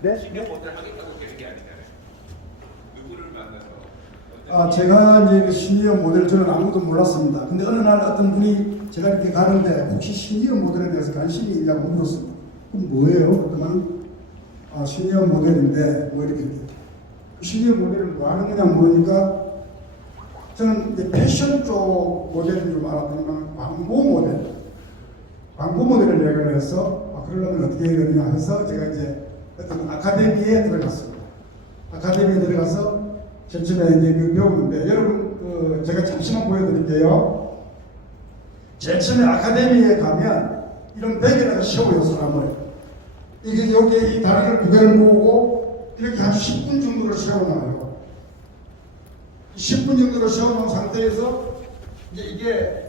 네? 신경 모델 하겠다고 되는 게 아니잖아요. 누구를 만나서 제가 이제 그 시니어 모델 저는 아무도 몰랐습니다. 근데 어느 날 어떤 분이 제가 이렇게 가는데 혹시 시니어 모델에 대해서 관심이 있냐고 물었습니다. 그럼 뭐예요? 그러면 시니어 모델인데 뭐 이렇게 시니어 모델은 뭐 하는 거냐 물으니까 저는 이제 패션 쪽 모델인 줄 알았더니만 광고 모델을 얘기를 해서 그러려면 어떻게 해야 되느냐 해서 제가 이제 어떤 아카데미에 들어갔습니다. 아카데미에 들어가서 제일 처음에 이제 배우는데 여러분 제가 잠시만 보여드릴게요. 제일 처음에 아카데미에 가면 이런 베개에다가 세워요 사람을. 이게 여기에 이 다리를 두 개를 모으고 이렇게 한 10분 정도를 세워놔요. 10분 정도를 세워놓은 상태에서 이제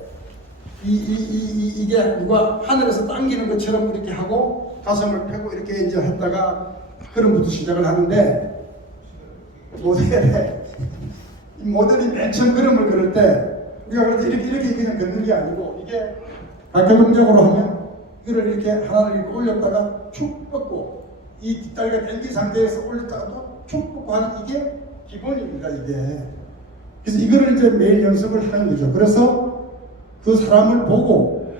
이게 누가 하늘에서 당기는 것처럼 이렇게 하고 가슴을 펴고 이렇게 이제 했다가 그럼부터 시작을 하는데 모델이 맨 처음 그림을 그릴 때 우리가 그럴 때 이렇게 그냥 걷는 게 아니고 이게 각격 동작으로 하면 이거를 이렇게 하나를 이렇게 올렸다가 축 뻗고 이 뒷다리가 당긴 상태에서 올렸다가 또 축 뻗고 하는 이게 기본입니다. 이게 그래서 이거를 이제 매일 연습을 하는 거죠. 그래서 그 사람을 보고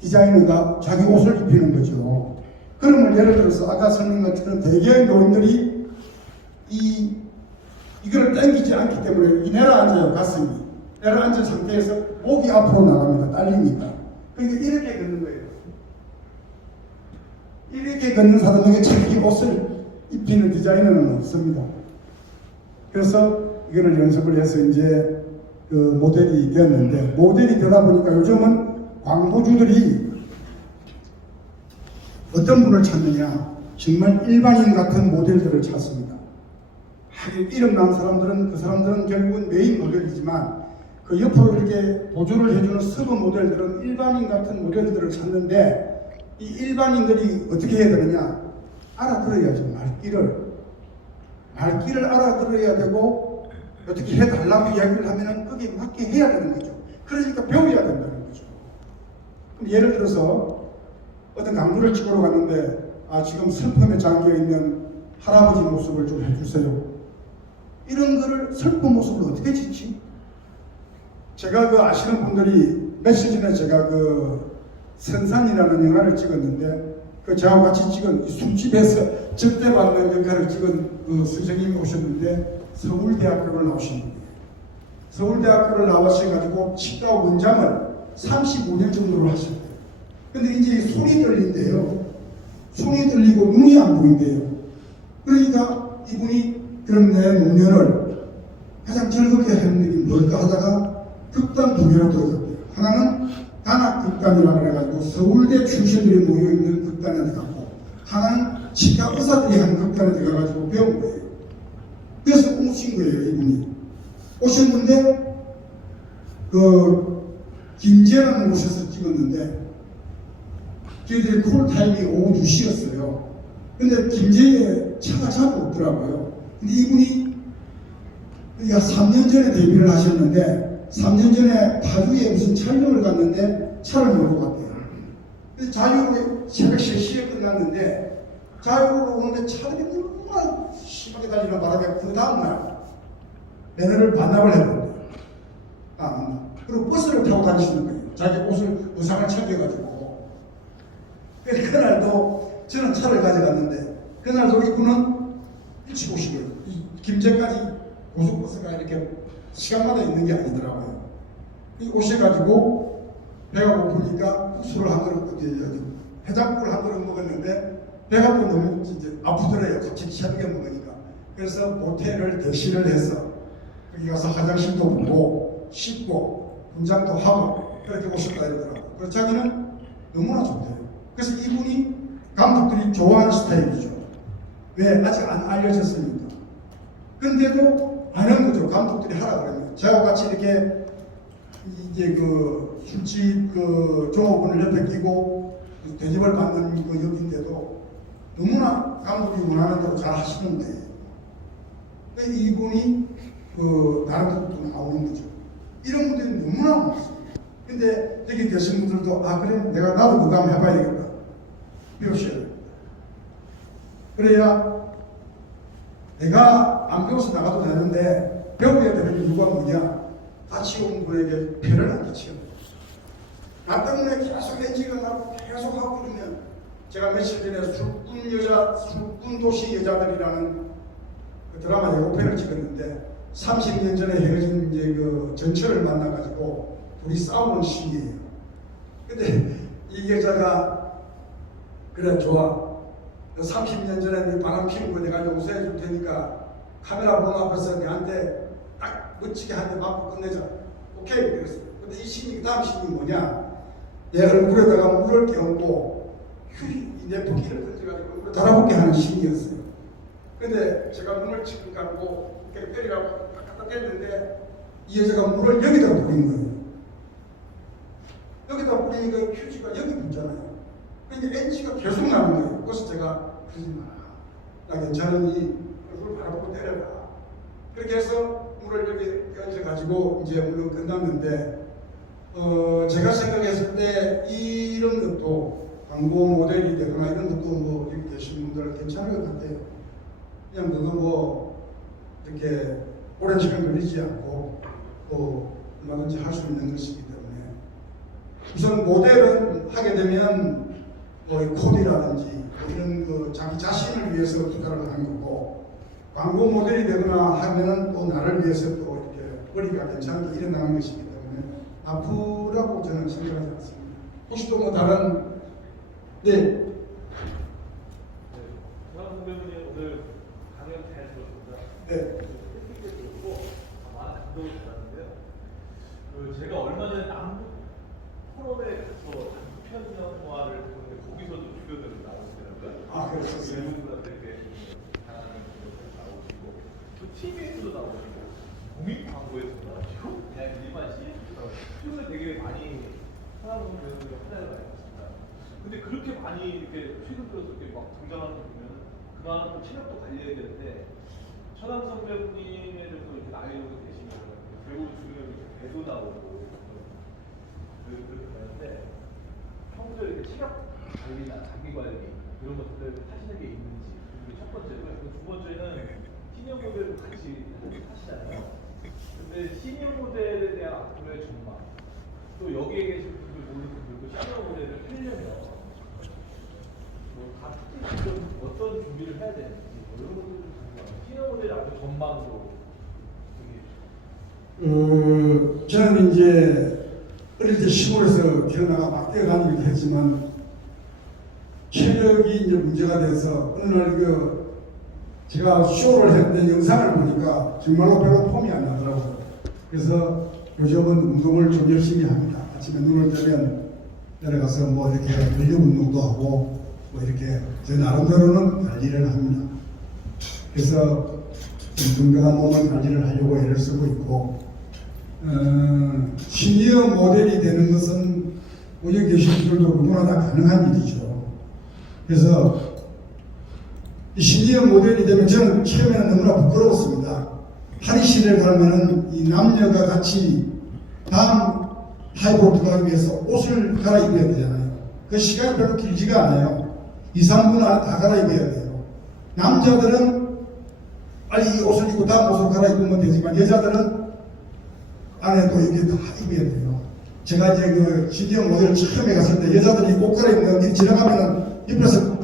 디자이너가 자기 옷을 입히는 거죠. 그러면 예를 들어서 아까 설명한 것처럼 대개의 노인들이 이거를 당기지 않기 때문에 내려앉아요. 가슴이 내려앉은 상태에서 목이 앞으로 나갑니다. 딸리니까. 그러니까 이렇게 걷는 거예요. 이렇게 걷는 사람에게 자기 옷을 입히는 디자이너는 없습니다. 그래서 이거를 연습을 해서 이제 그 모델이 되었는데, 모델이 되다 보니까 요즘은 광고주들이 어떤 분을 찾느냐, 정말 일반인 같은 모델들을 찾습니다. 이름 난 사람들은 그 사람들은 결국은 메인 모델이지만 그 옆으로 이렇게 보조를 해주는 서브 모델들은 일반인 같은 모델들을 찾는데, 이 일반인들이 어떻게 해야 되느냐, 알아들어야죠. 말귀를 알아들어야 되고 어떻게 해달라고 이야기를 하면은 거기에 맞게 해야 되는 거죠. 그러니까 배워야 된다는 거죠. 그럼 예를 들어서 어떤 강물을 찍으러 갔는데 지금 슬픔에 잠겨 있는 할아버지 모습을 좀 해주세요. 이런 거를 슬픈 모습을 어떻게 짓지? 제가 그 아시는 분들이 며칠 전에 제가 그 선산이라는 영화를 찍었는데 그 저하고 같이 찍은 술집에서 접대받는 역할을 찍은 그 선생님이 오셨는데 서울대학교를 나오신 분이에요. 서울대학교를 나오셔가지고 치과 원장을 35년 정도로 하셨대요. 근데 이제 손이 떨린대요. 손이 떨리고 눈이 안 보인대요. 그러니까 이분이 그럼 내 노년을 가장 즐겁게 하는 일이 뭘까 하다가 극단 두 개로 들어갔대요. 하나는 단학극단이라고 해가지고 서울대 출신들이 모여있는 극단에 들어갔고, 하나는 치과 의사들이 하는 극단에 들어가가지고 배운 거예요. 그래서 오신 거예요. 이분이 오셨는데 그 김제라는 곳에서 찍었는데 저희들이 콜타임이 오후 2시였어요. 근데 김제에 차가 잘 없더라고요. 근데 이분이 3년 전에 데뷔를 하셨는데 3년 전에 파주에 무슨 촬영을 갔는데 차를 몰고 갔대요. 근데 자유로 새벽 3시에 끝났는데 자유로 오는데 차들이 얼마나 심하게 달리는 바람에 그 다음날 매너를 반납을 해버렸대요. 그리고 버스를 타고 다니시는 거예요. 자기 의상을 챙겨가지고. 그래서 그날도 저는 차를 가져갔는데 그날도 이분은 일찍 오신 거예요. 김제까지 고속버스가 이렇게 시간마다 있는 게 아니더라고요. 오셔가지고 배가 고프니까 술을 한 그릇, 해장국을 한 그릇 먹었는데 배가 또 너무 이제 아프더래요. 갑자기 새벽에 먹으니까. 그래서 모텔을 대시를 해서 거기 가서 화장실도 보고 씻고 분장도 하고 그렇게 오셨다 이러더라고요. 그래서 자기는 너무나 좋대요. 그래서 이분이 감독들이 좋아하는 스타일이죠. 왜? 아직 안 알려졌으니까. 근데도 하는 거죠. 감독들이 하라 그러면. 저하고 같이 이렇게 이제 그 술집 그 종업원을 옆에 끼고 대접을 받는 그 역인데도 너무나 감독이 원하는 대로 잘 하시는 거예요. 이분이 그 다른 것도 나오는 거죠. 이런 분들이 너무나 많습니다. 근데 여기 계신 분들도 그래 나도 그거 한번 해봐야 되겠다. 배우셔야 됩니다. 그래야 내가 안 배워서 나가도 되는데 배워야 되는 이유가 뭐냐? 같이 온 분에게 폐를 안 끼치는 거예요. 나 때문에 계속 엔지가 나고 계속 하고 이러면 제가 며칠 전에 술꾼 도시 여자들이라는 그 드라마 예고편을 찍었는데 30년 전에 헤어진 이제 그 전철을 만나가지고 둘이 싸우는 시기예요. 근데 이 여자가 그래 좋아. 30년 전에 네 바람 피는 거 내가 용서해 줄 테니까 카메라 보는 앞에서 내한테 딱 멋지게 한 대 맞고 끝내자. 오케이 그랬어. 근데 이 신이 다음 신이 뭐냐? 내 얼굴에다가 물을 끼얹고 내 부기를 던져가지고 물을 달아붙게 하는 신이었어요. 근데 제가 눈을 지금 감고 이렇게 때리라고 딱 갖다 댔는데 이 여자가 물을 여기다 뿌린 거예요. 여기다 뿌리니까 휴지가 여기 붙잖아요. 그러니까 엔지가 계속 나는 거예요. 그래서 제가 그러지 마라. 나 괜찮으니 얼굴 바라보고 때려라. 그렇게 해서 물을 여기 얹어가지고 이제 물은 끝났는데 제가 생각했을 때 이런 것도 광고 모델이 되거나 이런 것도 뭐 여기 계신 분들 괜찮을 것 같아요. 그냥 그거 뭐 이렇게 오랜 시간 걸리지 않고 얼마든지 할 수 있는 것이기 때문에 우선 모델은 하게 되면 뭐 코디라든지 뭐 이런 그 자기 자신을 위해서 투자를 하는 거고 광고 모델이 되거나 하면은 또 나를 위해서 또 이렇게 머리가 괜찮게 일어나는 것이기 때문에 아프라고 저는 생각하지 않습니다. 혹시 또 뭐 다른 네. 조항 선배님이 오늘 강연 잘 들었습니다. 네. 뜻깊게 들었고 많은 감동을 받았는데요. 제가 얼마 전에 남북 포럼에 가서 단편 영화를 보는데 거기서도 주변으로 나오시더라고요. 아, 그랬었어요. 일본분들에게 잘하는 분들 나오시고 또 TV에서도 나오시고 공익 광고에서도 나오시고 그냥 일반 CF도 나오시고 film을 되게 많이 사랑하는 배우들이 화제를 많이 받습니다. 근데 그렇게 많이 이렇게 최근 들어서 이렇게 막 등장하는 거 보면 그만큼 체력도 관리해야 되는데 천왕성 배우님의 좀 이렇게 나이로도 계시면 배우 중에 이렇게 배도 나오고 그렇게 하는데 평소에 이렇게 체력 관리나 자기 관리 이런 것들 하시는 게 있는지 그게 첫 번째고요. 두 번째는 시니어 모델도 같이 하시잖아요. 근데 시니어 모델에 대한 앞으로의 전망 또 여기에 계신 분들 모르는 분들도 시니어 모델을 하려면 각기 좀 어떤 준비를 해야 되는지 뭐 이런 것들 좀 궁금합니다. 시니어 모델 앞으로 전망도 저는 이제 어릴 때 시골에서 태어나가 막 뛰어다니기도 했지만 체력이 이제 문제가 돼서 어느 날 제가 쇼를 했는데 영상을 보니까 정말로 별로 폼이 안 나더라고요. 그래서 요즘은 운동을 좀 열심히 합니다. 아침에 눈을 뜨면 내려가서 뭐 이렇게 근력 운동도 하고 뭐 이렇게 제 나름대로는 관리를 합니다. 그래서 좀 건강한 몸을 관리를 하려고 애를 쓰고 있고 시니어 모델이 되는 것은 여기 계신 분들도 누구나 다 가능한 일이죠. 그래서 시니어 모델이 되면 저는 처음에는 너무나 부끄러웠습니다. 탈의실에 가면은 이 남녀가 같이 다음 하이볼트 가기 위해서 옷을 갈아입어야 되잖아요. 그 시간이 별로 길지가 않아요. 2, 3분 안에 다 갈아입어야 돼요. 남자들은 빨리 이 옷을 입고 다음 옷을 갈아입으면 되지만 여자들은 안에 또 이게 다 입어야 돼요. 제가 이제 시니어 모델 처음에 갔을 때 여자들이 옷 갈아입는 게 지나가면은 옆에서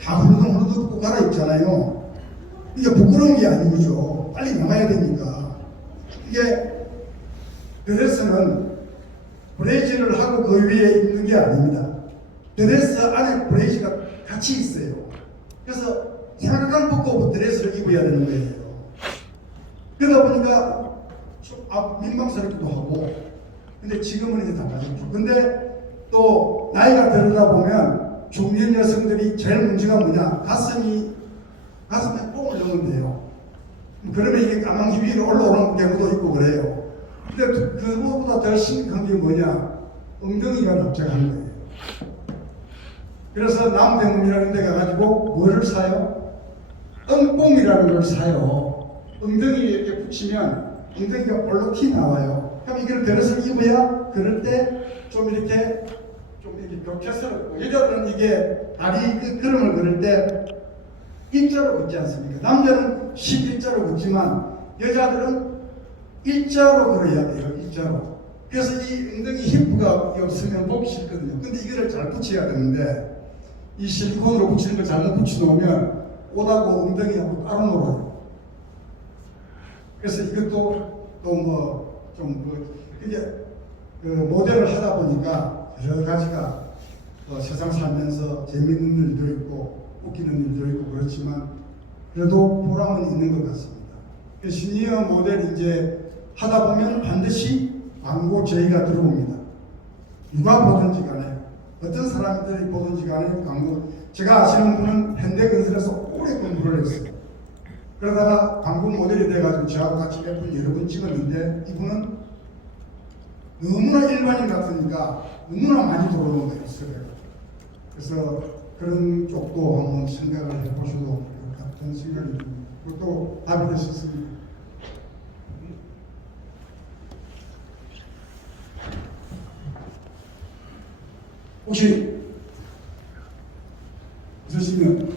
다 후루둥 입고 갈아입잖아요. 이게 부끄러운 게 아니죠. 빨리 나가야 되니까. 이게 드레스는 브레이즈를 하고 그 위에 입는 게 아닙니다. 드레스 안에 브레이즈가 같이 있어요. 그래서 잠깐 벗고 드레스를 입어야 되는 거예요. 그러다 보니까 좀 민망스럽기도 하고, 근데 지금은 이제 달라졌죠. 근데 또 나이가 들다 보면 중년 여성들이 제일 문제가 뭐냐? 가슴에 뽕을 넣으면 돼요. 그러면 이게 까망지 위로 올라오는 경우도 있고 그래요. 근데 그거보다 더 심각한 게 뭐냐? 엉덩이가 답답한 거예요. 그래서 남대문이라는 데 가가지고 뭐를 사요? 엉뽕이라는 걸 사요. 엉덩이에 이렇게 붙이면 엉덩이가 볼록히 나와요. 그럼 이걸 베럿을 입어야 그럴 때 좀 이렇게 격해스럽고, 여자들은 이게 다리 끄름을 그릴 때 일자로 긋지 않습니까? 남자는 11자로 긋지만 여자들은 일자로 그려야 돼요. 일자로. 그래서 이 엉덩이 힙부가 없으면 보기 싫거든요. 근데 이거를 잘 붙여야 되는데 이 실리콘으로 붙이는 걸 잘못 붙여놓으면 옷하고 엉덩이하고 따로 놀아요. 그래서 이것도 또 이제 그 모델을 하다 보니까 여러 가지가 세상 살면서 재밌는 일도 있고 웃기는 일도 있고 그렇지만 그래도 보람은 있는 것 같습니다. 시니어 모델 이제 하다 보면 반드시 광고 제의가 들어옵니다. 누가 보든지 간에 어떤 사람들이 보든지 간에 광고. 제가 아시는 분은 현대건설에서 오래 공부를 했어요. 그러다가 광고 모델이 돼가지고 저하고 같이 몇 번 여러 번 찍었는데 이분은 너무나 일반인 같으니까 너무나 많이 들어오는 거예요. 그래서 그런 쪽도 한번 생각을 해보셔도 될 것 같은 생각이 듭니다. 그것도 답이 될 수 있습니다. 혹시 있으시면